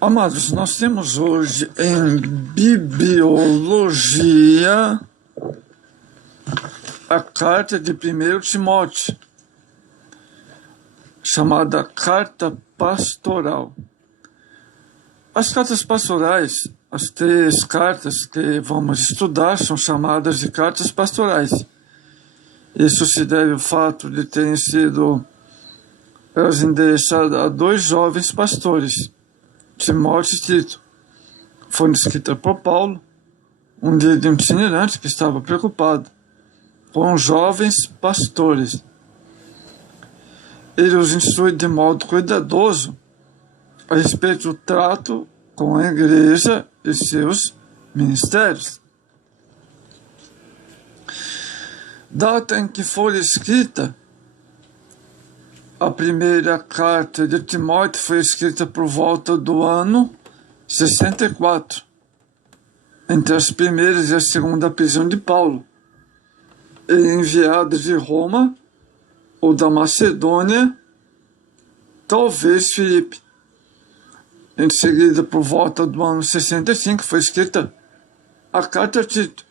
Amados, nós temos hoje em Bibliologia a carta de 1 Timóteo, chamada Carta Pastoral. As cartas pastorais, as 3 cartas que vamos estudar, são chamadas de cartas pastorais. Isso se deve ao fato de terem sido elas endereçadas a 2 jovens pastores, Timóteo e Tito. Foram escritas por Paulo, um dia de um itinerante que estava preocupado com os jovens pastores. Ele os instrui de modo cuidadoso a respeito do trato com a igreja e seus ministérios. Data em que foi escrita, a primeira carta de Timóteo foi escrita por volta do ano 64, entre as primeiras e a segunda prisão de Paulo, e enviada de Roma ou da Macedônia, talvez Filipe. Em seguida, por volta do ano 65, foi escrita a carta a Tito.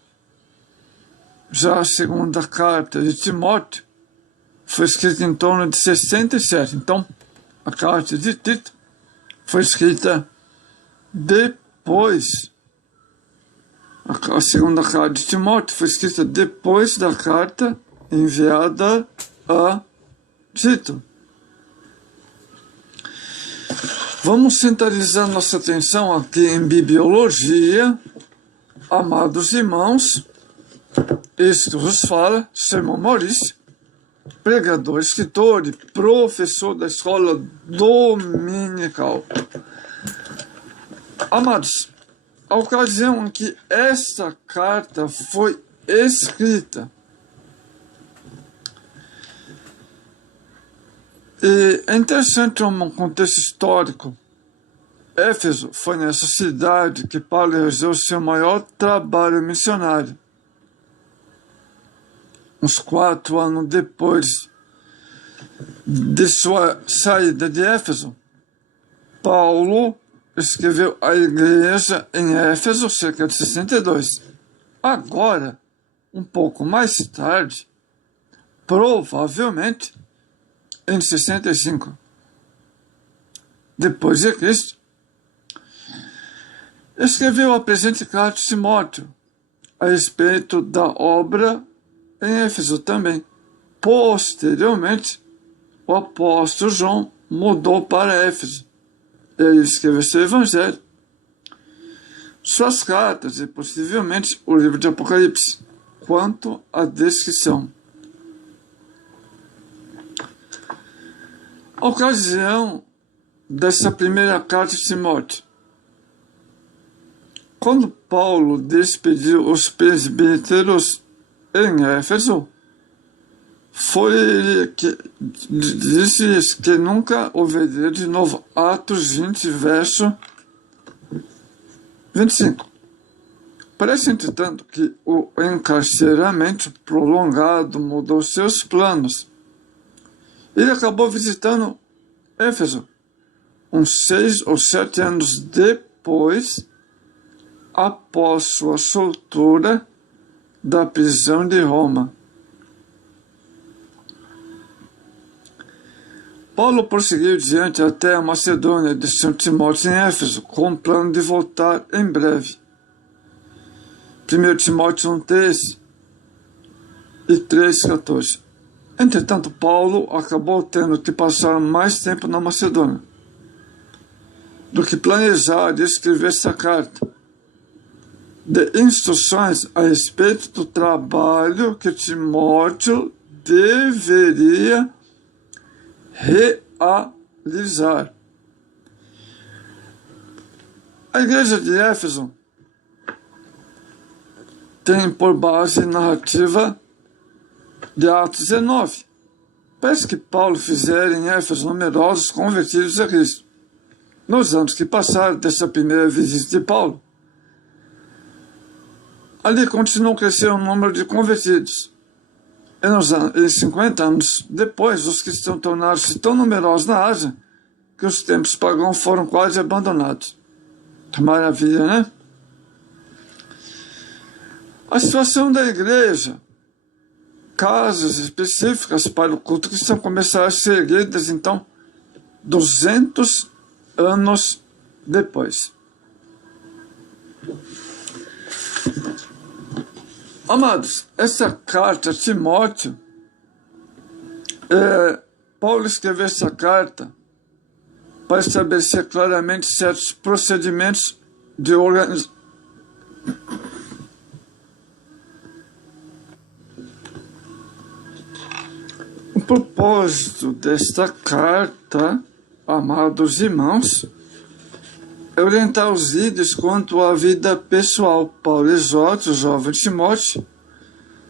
Já a segunda carta de Timóteo foi escrita em torno de 67. Então, a carta de Tito foi escrita depois. A segunda carta de Timóteo foi escrita depois da carta enviada a Tito. Vamos centralizar nossa atenção aqui em Bibliologia. Amados irmãos, este que vos fala, Sermão Maurício, pregador, escritor e professor da escola dominical. Amados, a ocasião em que esta carta foi escrita, e é interessante um contexto histórico. Éfeso foi nessa cidade que Paulo realizou seu maior trabalho missionário. Uns 4 anos depois de sua saída de Éfeso, Paulo escreveu à igreja em Éfeso, cerca de 62. Agora, um pouco mais tarde, provavelmente em 65, depois de Cristo, escreveu a presente carta de Timóteo a respeito da obra em Éfeso também. Posteriormente, o apóstolo João mudou para Éfeso. Ele escreveu seu evangelho, suas cartas e possivelmente o livro de Apocalipse. Quanto à descrição, a ocasião dessa primeira carta de Timóteo, quando Paulo despediu os presbíteros em Éfeso, foi ele que disse que nunca ouviria de novo. Atos 20, verso 25. Parece, entretanto, que o encarceramento prolongado mudou seus planos. Ele acabou visitando Éfeso uns 6 ou 7 anos depois, após sua soltura da prisão de Roma. Paulo prosseguiu diante até a Macedônia, deixando Timóteo em Éfeso, com o plano de voltar em breve. 1 Timóteo 1,13 e 3,14. Entretanto, Paulo acabou tendo que passar mais tempo na Macedônia do que planejar de escrever essa carta de instruções a respeito do trabalho que Timóteo deveria realizar. A igreja de Éfeso tem por base narrativa de Atos 19. Parece que Paulo fizera em Éfeso numerosos convertidos a Cristo. Nos anos que passaram dessa primeira visita de Paulo, ali continuou a crescer o número de convertidos. E 50 anos depois, os cristãos tornaram-se tão numerosos na Ásia que os templos pagãos foram quase abandonados. Maravilha, né? A situação da igreja, casas específicas para o culto cristão começaram a ser erguidas, então, 200 anos depois. Amados, essa carta a Timóteo, Paulo escreveu essa carta para estabelecer claramente certos procedimentos de organização. O propósito desta carta, amados irmãos, é orientar os líderes quanto à vida pessoal. Paulo exorta o jovem Timóteo,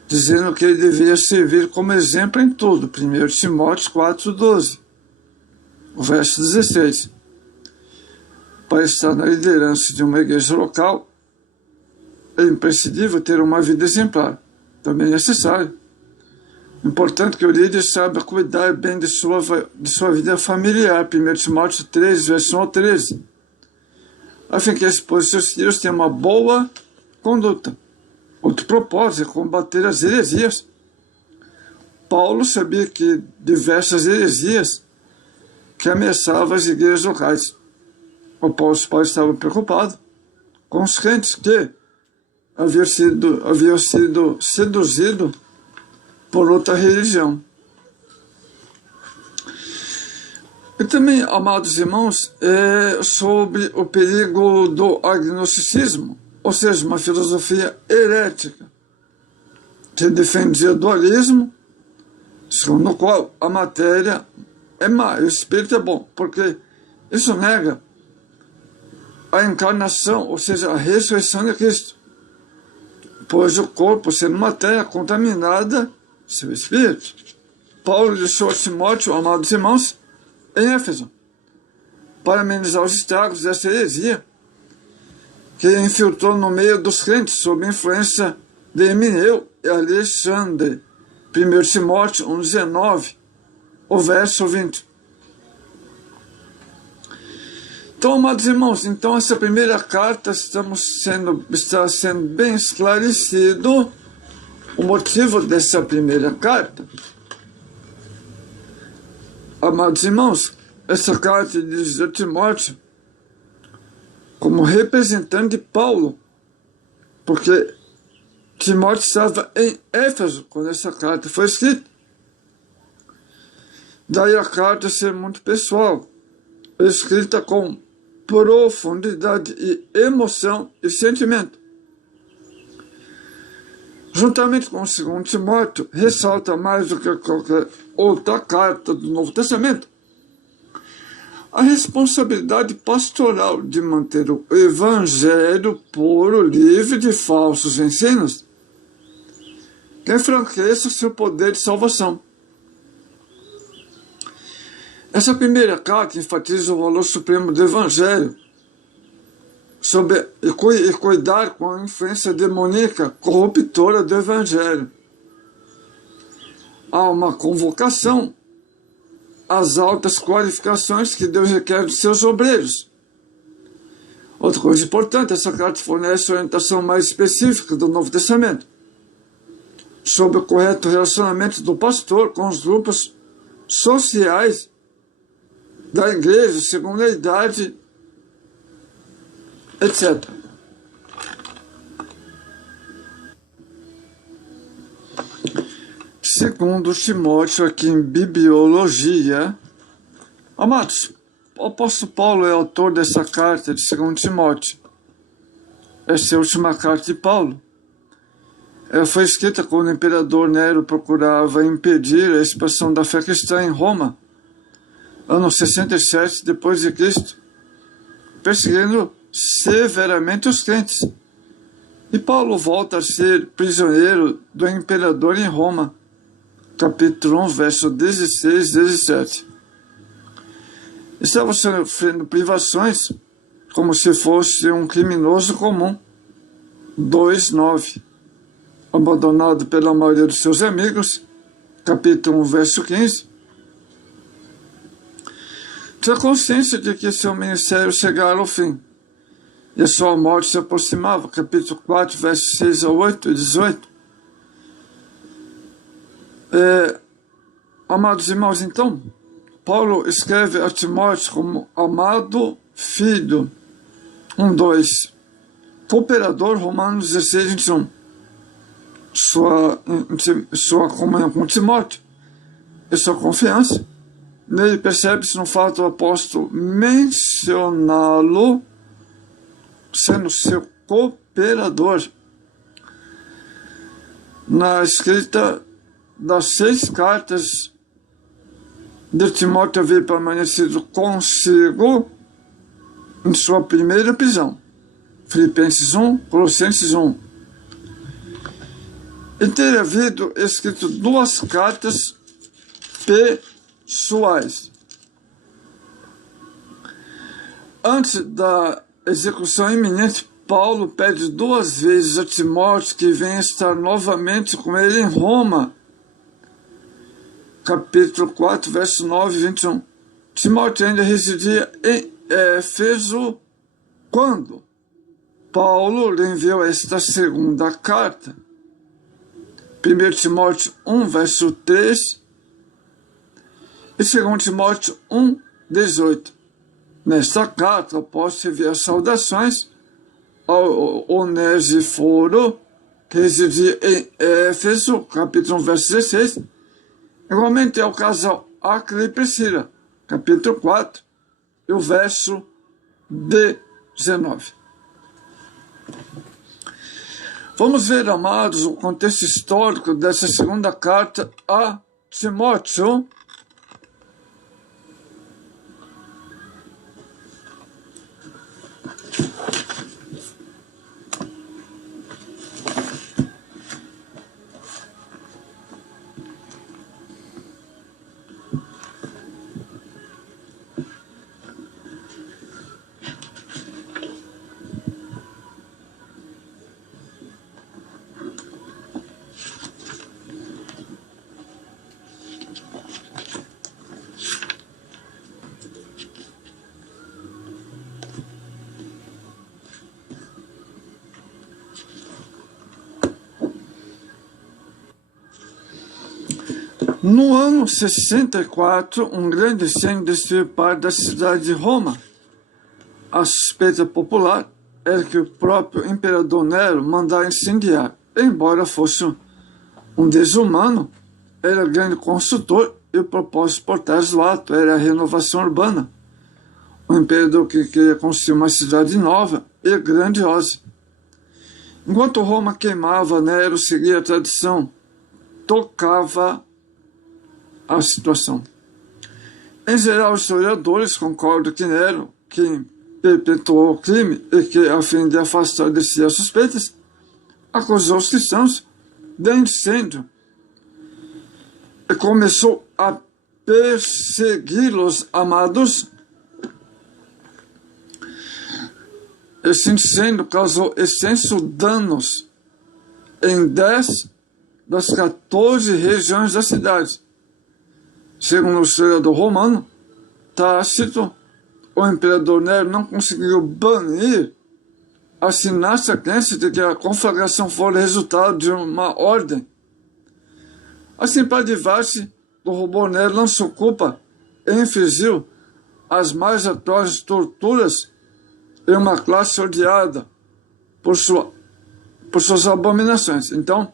dizendo que ele deveria servir como exemplo em tudo. 1 Timóteo 4,12, o verso 16. Para estar na liderança de uma igreja local, é imprescindível ter uma vida exemplar. Também é necessário. Importante que o líder saiba cuidar bem de sua vida familiar. 1 Timóteo 3, verso 1 ao 13. A fim que a esposa e seus filhos tenham uma boa conduta. Outro propósito é combater as heresias. Paulo sabia que diversas heresias que ameaçavam as igrejas locais. O apóstolo Paulo estava preocupado com os crentes que haviam sido seduzidos por outra religião. E também, amados irmãos, sobre o perigo do agnosticismo, ou seja, uma filosofia herética que defendia dualismo, segundo o qual a matéria é má e o espírito é bom, porque isso nega a encarnação, ou seja, a ressurreição de Cristo, pois o corpo, sendo matéria contaminada, seu espírito. Paulo deixou a Timóteo, amados irmãos, em Éfeso, para amenizar os estragos dessa heresia que infiltrou no meio dos crentes sob a influência de Emineu e Alexandre. 1 Timóteo 1,19, o verso 20. Então, amados irmãos, essa primeira carta está sendo bem esclarecido o motivo dessa primeira carta. Amados irmãos, essa carta diz a Timóteo como representante de Paulo, porque Timóteo estava em Éfeso quando essa carta foi escrita. Daí a carta ser muito pessoal, escrita com profundidade e emoção e sentimento. Juntamente com o 2 Timóteo, ressalta mais do que qualquer outra carta do Novo Testamento a responsabilidade pastoral de manter o evangelho puro, livre de falsos ensinos, que enfraqueça seu poder de salvação. Essa primeira carta enfatiza o valor supremo do evangelho e cuidar com a influência demoníaca corruptora do evangelho. Há uma convocação às altas qualificações que Deus requer dos seus obreiros. Outra coisa importante, essa carta fornece orientação mais específica do Novo Testamento sobre o correto relacionamento do pastor com os grupos sociais da igreja, segundo a idade, etc. Segundo Timóteo, aqui em Bibliologia, amados, o apóstolo Paulo é autor dessa carta de 2 Timóteo. Essa é a última carta de Paulo. Ela foi escrita quando o imperador Nero procurava impedir a expansão da fé cristã em Roma, ano 67 depois de Cristo, perseguindo severamente os crentes. E Paulo volta a ser prisioneiro do imperador em Roma, capítulo 1, verso 16 e 17. Estava sofrendo privações como se fosse um criminoso comum. 2:9. Abandonado pela maioria dos seus amigos, capítulo 1, verso 15. Tinha consciência de que seu ministério chegara ao fim e a sua morte se aproximava. Capítulo 4, versos 6 a 8 e 18. Amados irmãos, então, Paulo escreve a Timóteo como amado filho, 1:2, cooperador, Romanos 16, 21. Sua comunhão com Timóteo e sua confiança nele percebe-se no fato do apóstolo mencioná-lo sendo seu cooperador na escrita das 6 cartas de Timóteo havia permanecido consigo em sua primeira prisão, Filipenses 1, Colossenses 1, e ter havido escrito 2 cartas pessoais. Antes da execução iminente, Paulo pede 2 vezes a Timóteo que venha estar novamente com ele em Roma. Capítulo 4, verso 9 e 21. Timóteo ainda residia em Éfeso quando Paulo lhe enviou esta segunda carta. 1 Timóteo 1, verso 3 e 2 Timóteo 1, 18. Nesta carta, o apóstolo envia saudações ao Onesíforo, que residia em Éfeso, capítulo 1, verso 16, igualmente ao casal Áquila e Priscila, capítulo 4, e o verso 19. Vamos ver, amados, o contexto histórico dessa segunda carta a Timóteo. No ano 64, um grande incêndio destruiu parte da cidade de Roma. A suspeita popular era que o próprio imperador Nero mandara incendiar. Embora fosse um desumano, era grande construtor e o propósito por trás do ato era a renovação urbana. O imperador que queria construir uma cidade nova e grandiosa. Enquanto Roma queimava, Nero seguia a tradição, tocava a situação. Em geral, os historiadores concordam que Nero, que perpetuou o crime e que, a fim de afastar de si as suspeitas, acusou os cristãos de incêndio e começou a persegui-los, amados. Esse incêndio causou extensos danos em 10 das 14 regiões da cidade. Segundo o historiador romano Tácito, o imperador Nero não conseguiu banir a sinástica crença de que a conflagração fora resultado de uma ordem. Assim, para livrar-se do robô, Nero lançou culpa e infligiu as mais atrozes torturas em uma classe odiada por suas abominações. Então,